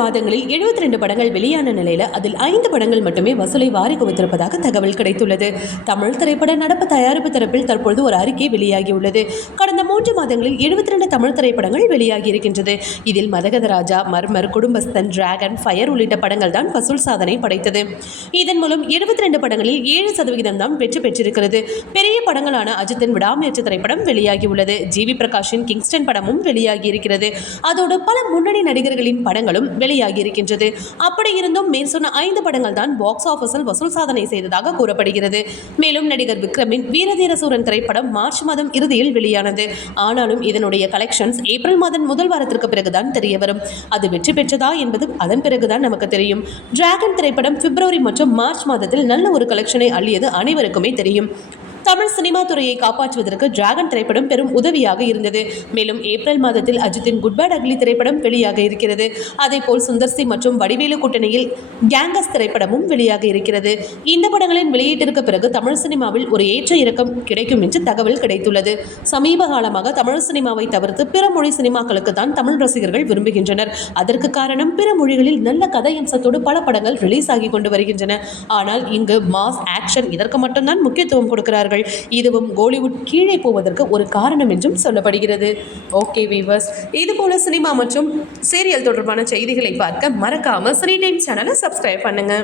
மாதங்களில் 72 படங்கள் வெளியான நிலையில் அதில் 5 படங்கள் மட்டுமே வசூலை வாரி குவித்திருப்பதாக தகவல் கிடைத்துள்ளது. தமிழ் திரைப்பட நடப்பு தயாரிப்பு தரப்பில் தற்பொழுது ஒரு அறிக்கை வெளியாகியுள்ளது. கடந்த 3 மாதங்களில் 72 தமிழ் திரைப்படங்கள் வெளியாகி இருக்கின்றது. இதில் மதகதராஜா, மர்மர், குடும்பஸ்தன், டிராகன், ஃபயர் உள்ளிட்ட படங்கள் தான் வசூல் சாதனை படைத்தது. இதன் மூலம் 72 படங்களில் 7% தான் வெற்றி பெற்றிருக்கிறது. பெரிய படங்களான அஜித்தின் விடாமுயற்சி திரைப்படம் வெளியாகியுள்ளது. ஜிவி பிரகாஷின் கிங்ஸ்டன் படமும் வெளியாகி இருக்கிறது. அதோடு பல முன்னணி நடிகர்களின் படங்களும் வெளியாகி இருக்கின்றது. அப்படி இருந்தும் மேற்சொன்ன 5 படங்கள் தான் பாக்ஸ் ஆபீஸில் வசூல் சாதனை செய்ததாக கூறப்படுகிறது. மேலும் நடிகர் விக்ரமின் வீரதீர சூரன் திரைப்படம் மார்ச் மாதம் இறுதியில் வெளியானது. ஆனாலும் இதனுடைய கலெக்ஷன்ஸ் ஏப்ரல் மாதம் முதல் வாரத்திற்கு பிறகுதான் தெரியவரும். அது வெற்றி பெற்றதா என்பது அதன் பிறகுதான் நமக்கு தெரியும். டிராகன் திரைப்படம் பிப்ரவரி மற்றும் மார்ச் மாதத்தில் நல்ல ஒரு கலெக்ஷனை அள்ளியது அனைவருக்குமே தெரியும். தமிழ் சினிமா துறையை காப்பாற்றுவதற்கு டிராகன் திரைப்படம் பெரும் உதவியாக இருந்தது. மேலும் ஏப்ரல் மாதத்தில் அஜித்தின் குட் பேட் அக்லி திரைப்படம் வெளியாக இருக்கிறது. அதேபோல் சுந்தர்சி மற்றும் வடிவேலு கூட்டணியில் கேங்கஸ் திரைப்படமும் வெளியாக இருக்கிறது. இந்த படங்களின் வெளியீட்டிற்கு பிறகு தமிழ் சினிமாவில் ஒரு ஏற்ற இறக்கம் கிடைக்கும் என்று தகவல் கிடைத்துள்ளது. சமீப காலமாக தமிழ் சினிமாவை தவிர்த்து பிற மொழி சினிமாக்களுக்கு தான் தமிழ் ரசிகர்கள் விரும்புகின்றனர். அதற்கு காரணம் பிற மொழிகளில் நல்ல கதையம்சத்தோடு பல படங்கள் ரிலீஸ் ஆகி கொண்டு வருகின்றன. ஆனால் இங்கு மாஸ் ஆக்ஷன் இதற்கு மட்டும்தான் முக்கியத்துவம் கொடுக்கிறார்கள். இதுவும் கோலிவுட் கீழே போவதற்கு ஒரு காரணம் என்றும் சொல்லப்படுகிறது. ஓகே வீவர்ஸ், இதுபோல சினிமா மற்றும் சீரியல் தொடர்பான செய்திகளை பார்க்க மறக்காம சினி டைம்ஸ் சேனலை சப்ஸ்கிரைப் பண்ணுங்க.